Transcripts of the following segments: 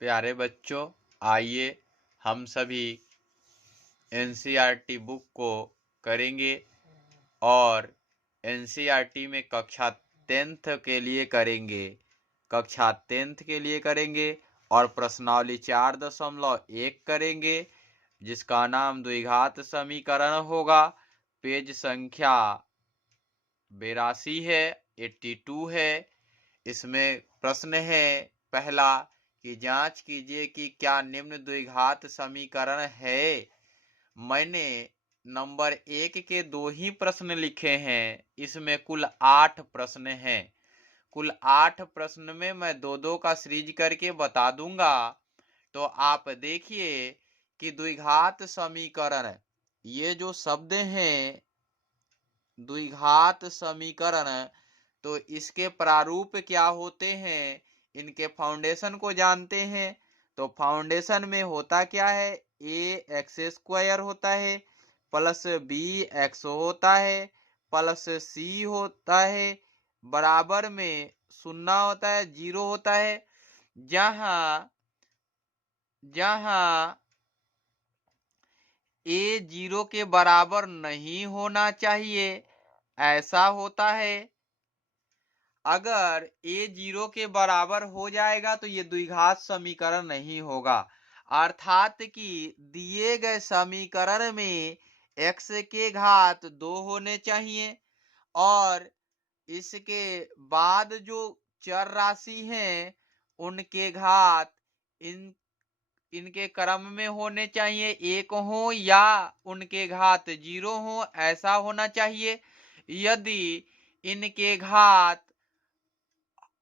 प्यारे बच्चों, आइए हम सभी एनसीईआरटी बुक को करेंगे और एनसीईआरटी में कक्षा 10th के लिए करेंगे। कक्षा 10th के लिए करेंगे और प्रश्नावली 4.1 करेंगे, जिसका नाम द्विघात समीकरण होगा। पेज संख्या 82 है, 82 है। इसमें प्रश्न है पहला कि जांच कीजिए कि क्या निम्न द्विघात समीकरण है। मैंने नंबर 1 के 2 ही प्रश्न लिखे हैं। इसमें कुल 8 प्रश्न हैं। कुल 8 प्रश्न में मैं 2-2 का सीरीज करके बता दूंगा। तो आप देखिए कि द्विघात समीकरण, ये जो शब्द हैं द्विघात समीकरण, तो इसके प्रारूप क्या होते हैं, इनके फाउंडेशन को जानते हैं। तो फाउंडेशन में होता क्या है, ए एक्स स्क्वायर होता है प्लस बी एक्स होता है प्लस सी होता है, बराबर में 0 होता है, 0 होता है। जहां जहां ए 0 के बराबर नहीं होना चाहिए, ऐसा होता है। अगर a 0 के बराबर हो जाएगा तो ये द्विघात समीकरण नहीं होगा। अर्थात कि दिए गए समीकरण में x के घात 2 होने चाहिए और इसके बाद जो चर राशि हैं उनके घात इनके क्रम में होने चाहिए, 1 हो या उनके घात 0 हो, ऐसा होना चाहिए। यदि इनके घात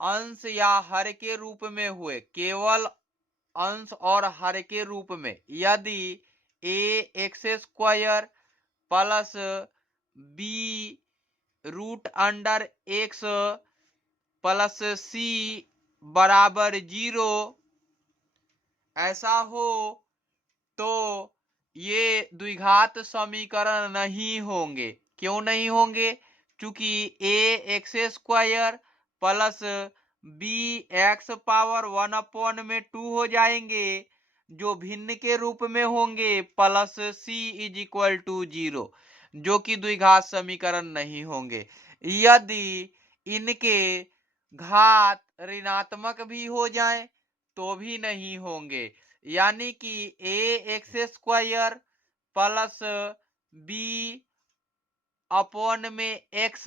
अंश या हर के रूप में हुए, केवल अंश और हर के रूप में, यदि a x square plus b root under x plus c बराबर 0 ऐसा हो तो ये द्विघात समीकरण नहीं होंगे। क्यों नहीं होंगे? क्योंकि a x square plus b x power 1/2 हो जाएंगे, जो भिन्न के रूप में होंगे, plus c is equal to 0, जो कि द्विघात समीकरण नहीं होंगे। यदि इनके घात ऋणात्मक भी हो जाए तो भी नहीं होंगे। यानी कि a x square plus b upon में x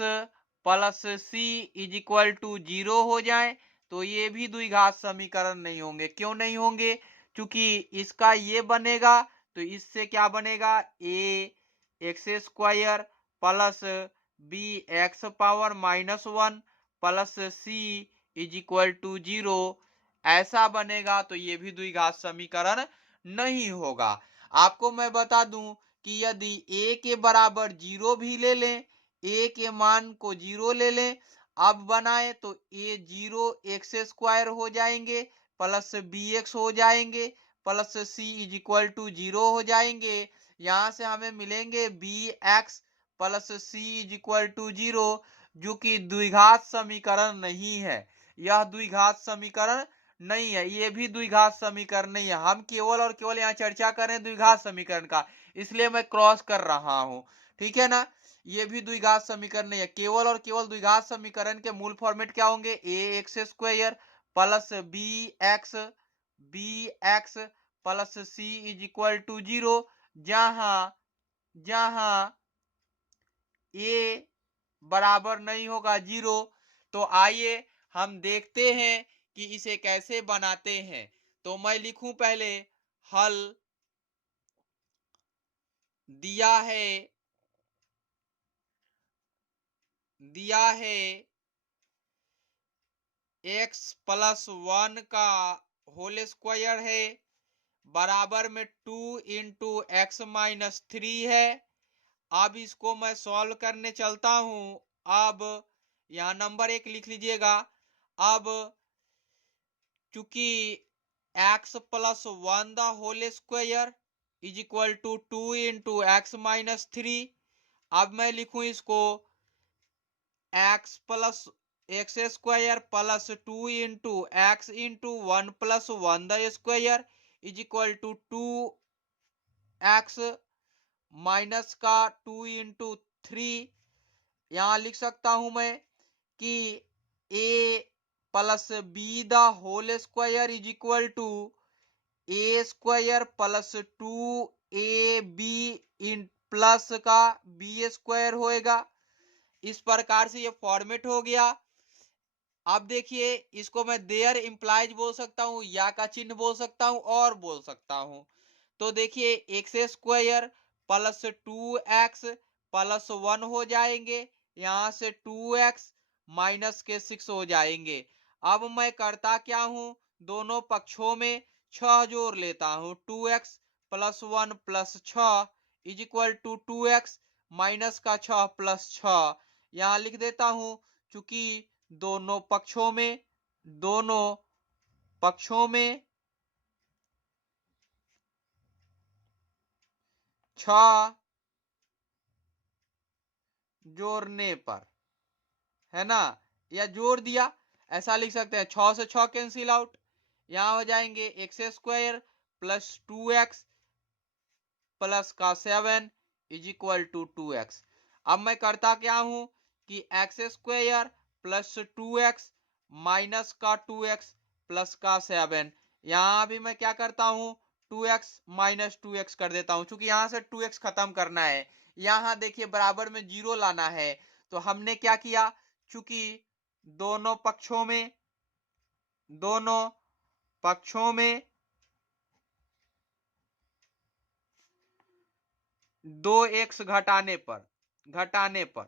plus c is equal to 0 हो जाए तो ये भी द्विघात समीकरण नहीं होंगे। क्यों नहीं होंगे? क्योंकि इसका ये बनेगा तो इससे क्या बनेगा, a x square plus b x power -1 plus c is equal to 0, ऐसा बनेगा। तो ये भी द्विघात समीकरण नहीं होगा। आपको मैं बता दूं कि यदि a के बराबर 0 भी ले लें, a के मान को 0 ले लें, अब बनाए तो a 0 एक्स स्क्वायर हो जाएंगे प्लस बी एक्स हो जाएंगे plus c is equal to 0 हो जाएंगे। यहां से हमें मिलेंगे b x plus c is equal to 0, जो कि द्विघात समीकरण नहीं है। यह द्विघात समीकरण नहीं है, ये भी द्विघात समीकरण नहीं है। हम केवल और केवल यहाँ चर्चा कर रहे हैं द्विघात समीकरण का, इसलिए मैं क्रॉस कर रहा हूं, ठीक है ना। ये भी द्विघात समीकरण नहीं है। केवल और केवल द्विघात समीकरण के मूल फॉर्मेट क्या होंगे, a x square plus b x plus c is equal to 0, जहां जहां ए बराबर नहीं होगा 0। तो आइए हम देखते हैं कि इसे कैसे बनाते हैं। तो मैं लिखूं पहले हल दिया है x प्लस 1 का होल स्क्वायर है, बराबर में 2 इंटू एक्स माइनस 3 है। अब इसको मैं सॉल्व करने चलता हूं। अब यहां नंबर 1 लिख लीजिएगा। अब चूंकि x plus 1 the whole square is equal to 2 into x minus 3, अब मैं लिखूं इसको x plus x square plus 2 into x into 1 plus 1 the square is equal to 2x minus का 2 इंटू 3। यहां लिख सकता हूं मैं कि a plus b the whole square is equal to a square plus 2ab इन प्लस का b square होएगा। इस प्रकार से ये फॉर्मेट हो गया। अब देखिए इसको मैं देयर इंप्लाइज बोल सकता हूं, या का चिन्ह बोल सकता हूं और बोल सकता हूं। तो देखिए x square plus 2x plus 1 हो जाएंगे, यहां से 2x माइनस के 6 हो जाएंगे। अब मैं करता क्या हूं, दोनों पक्षों में 6 जोड़ लेता हूं। 2x plus 1 plus 6 is equal to 2x minus का 6 प्लस 6 यहां लिख देता हूं। चूंकि दोनों पक्षों में 6 जोड़ने पर, है ना, या जोड़ दिया, ऐसा लिख सकते हैं। 6 से 6 कैंसिल आउट, यहां हो जाएंगे x square plus 2x plus का 7 इज इक्वल टू 2x। अब मैं करता क्या हूं कि x square plus 2x minus का 2x प्लस का 7, यहां भी मैं क्या करता हूं 2x माइनस 2x कर देता हूं। चूंकि यहां से 2x खत्म करना है, यहां देखिए बराबर में 0 लाना है, तो हमने क्या किया, चूंकि दोनों पक्षों में 2x घटाने पर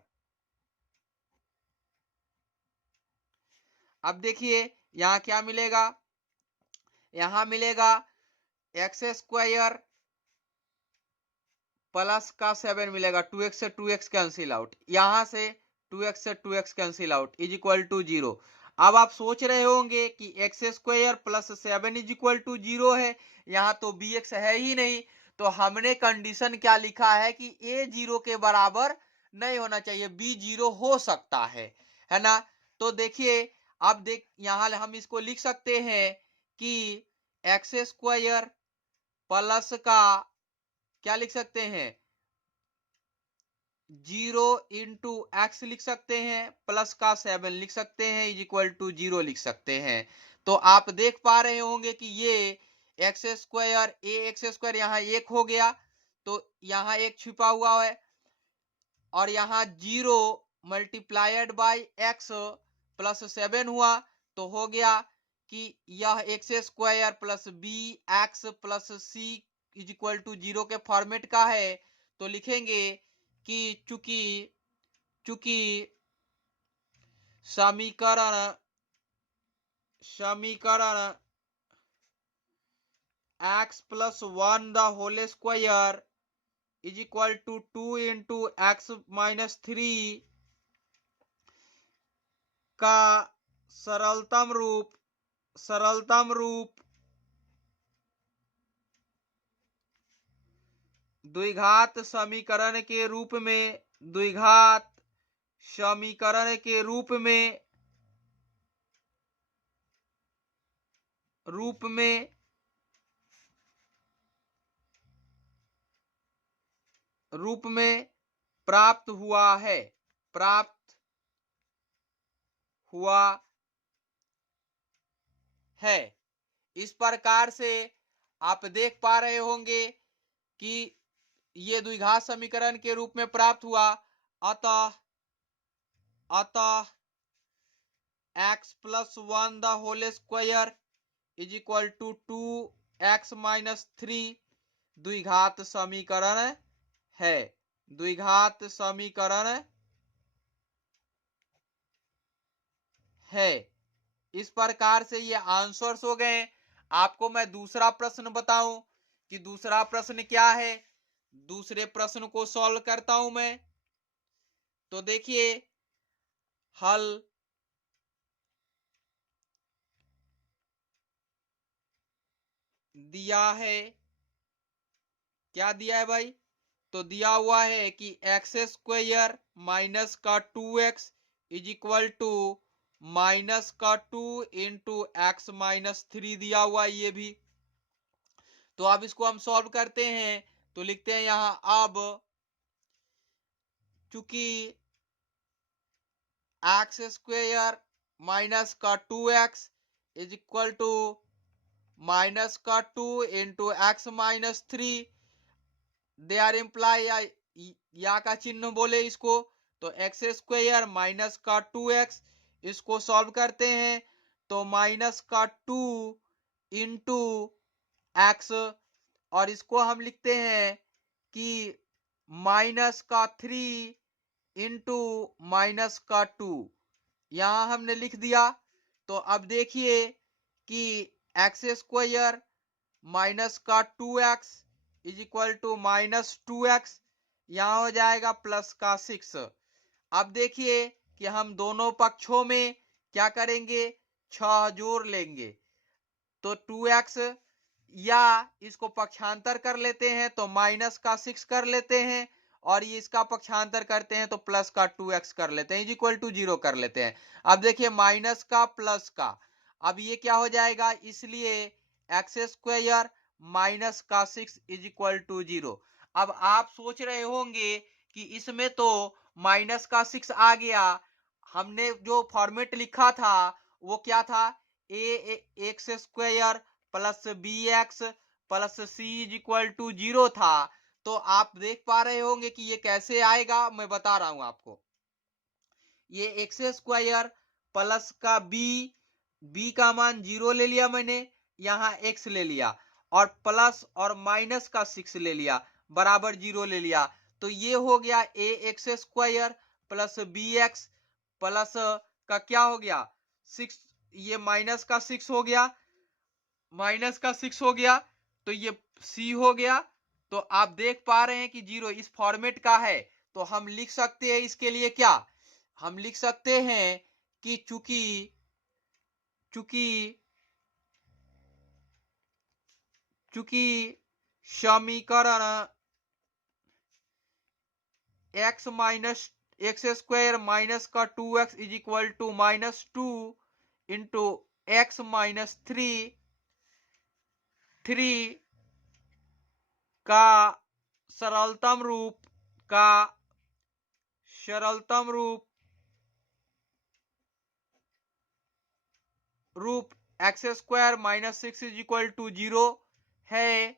अब देखिए यहां क्या मिलेगा, यहां मिलेगा एक्स स्क्वायर प्लस का 7 मिलेगा। 2x से 2x कैंसिल आउट, यहां से 2x से 2x cancel out is equal to 0। अब आप सोच रहे होंगे कि x square plus 7 is equal to 0 है, यहां तो bx है ही नहीं। तो हमने कंडीशन क्या लिखा है कि a 0 के बराबर नहीं होना चाहिए, b 0 हो सकता है ना। तो देखिए अब यहां हम इसको लिख सकते हैं कि एक्स स्क्वायर प्लस का क्या लिख सकते हैं, 0 इंटू एक्स लिख सकते हैं, प्लस का 7 लिख सकते हैं, इज इक्वल टू 0 लिख सकते हैं। तो आप देख पा रहे होंगे कि ये एक्स स्क्वायर एक्स स्क्वायर यहाँ 1 हो गया, तो यहाँ 1 छिपा हुआ है, और यहाँ 0 मल्टीप्लाइड बाई एक्स प्लस 7 हुआ, तो हो गया कि यह x square plus b x plus c is equal to 0 के फॉर्मेट का है। तो लिखेंगे कि चूंकि समीकरण x plus 1 the whole square is equal to 2 into x minus 3 का सरलतम रूप द्विघात समीकरण के रूप में प्राप्त हुआ है। इस प्रकार से आप देख पा रहे होंगे कि ये द्विघात समीकरण के रूप में प्राप्त हुआ। अतः x plus 1 the whole square is equal to 2x minus 3 द्विघात समीकरण है। इस प्रकार से ये आंसर्स हो गए। आपको मैं दूसरा प्रश्न बताऊं कि दूसरा प्रश्न क्या है। दूसरे प्रश्न को सॉल्व करता हूं मैं। तो देखिए हल दिया है, क्या दिया है भाई, तो दिया हुआ है कि एक्स स्क्वायर माइनस का 2x is equal to minus का 2 इंटू एक्स माइनस 3 दिया हुआ है ये भी। तो अब इसको हम सॉल्व करते हैं तो लिखते हैं यहां अब चूंकि एक्स स्क्वेयर माइनस का 2x is equal to minus का 2 into x minus 3, they are imply या का चिन्ह बोले इसको, तो एक्स स्क्वेयर माइनस का 2x, इसको सॉल्व करते हैं तो माइनस का 2 इंटू एक्स, और इसको हम लिखते हैं कि माइनस का 3 इंटू माइनस का 2, यहां हमने लिख दिया। तो अब देखिए कि एक्स स्क्वायर माइनस का 2x is equal to minus 2x, यहां हो जाएगा प्लस का 6। अब देखिए कि हम दोनों पक्षों में क्या करेंगे, 6 जोड़ लेंगे, तो 2x, या इसको पक्षांतर कर लेते हैं तो माइनस का 6 कर लेते हैं, और ये इसका पक्षांतर करते हैं तो प्लस का 2x कर लेते हैं, इज इक्वल टू 0 कर लेते हैं। अब देखिए माइनस का प्लस का, अब ये क्या हो जाएगा, इसलिए एक्स स्क्वायर माइनस का 6 इज इक्वल टू 0। अब आप सोच रहे होंगे कि इसमें तो माइनस का 6 आ गया, हमने जो फॉर्मेट लिखा था वो क्या था, a x square plus b x plus c is equal to 0 था। तो आप देख पा रहे होंगे कि ये कैसे आएगा, मैं बता रहा हूं आपको। ये एक्स स्क्वायर प्लस का बी का मान 0 ले लिया मैंने, यहां एक्स ले लिया, और प्लस और माइनस का 6 ले लिया, बराबर 0 ले लिया, तो ये हो गया a x square plus b x plus का क्या हो गया 6, ये माइनस का 6 हो गया, माइनस का 6 हो गया, तो ये सी हो गया। तो आप देख पा रहे हैं कि 0 इस फॉर्मेट का है, तो हम लिख सकते हैं इसके लिए क्या, हम लिख सकते हैं कि चूंकि चूंकि चूंकि समीकरण x minus x square minus का 2x is equal to minus 2 into x minus 3 का सरलतम रूप x square minus 6 is equal to 0 है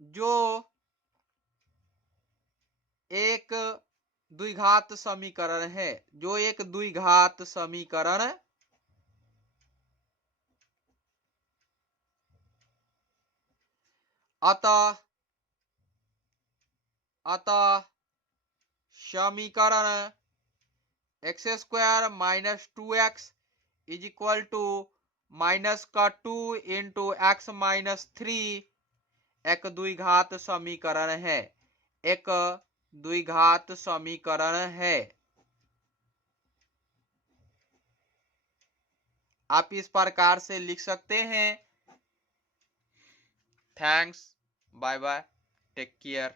जो एक द्विघात समीकरण है, जो एक द्विघात समीकरण अतः समीकरण x square minus 2x is equal to minus का 2 इंटू एक्स माइनस 3 एक द्विघात समीकरण है, एक द्विघात समीकरण है। आप इस प्रकार से लिख सकते हैं। Thanks, bye bye, take care.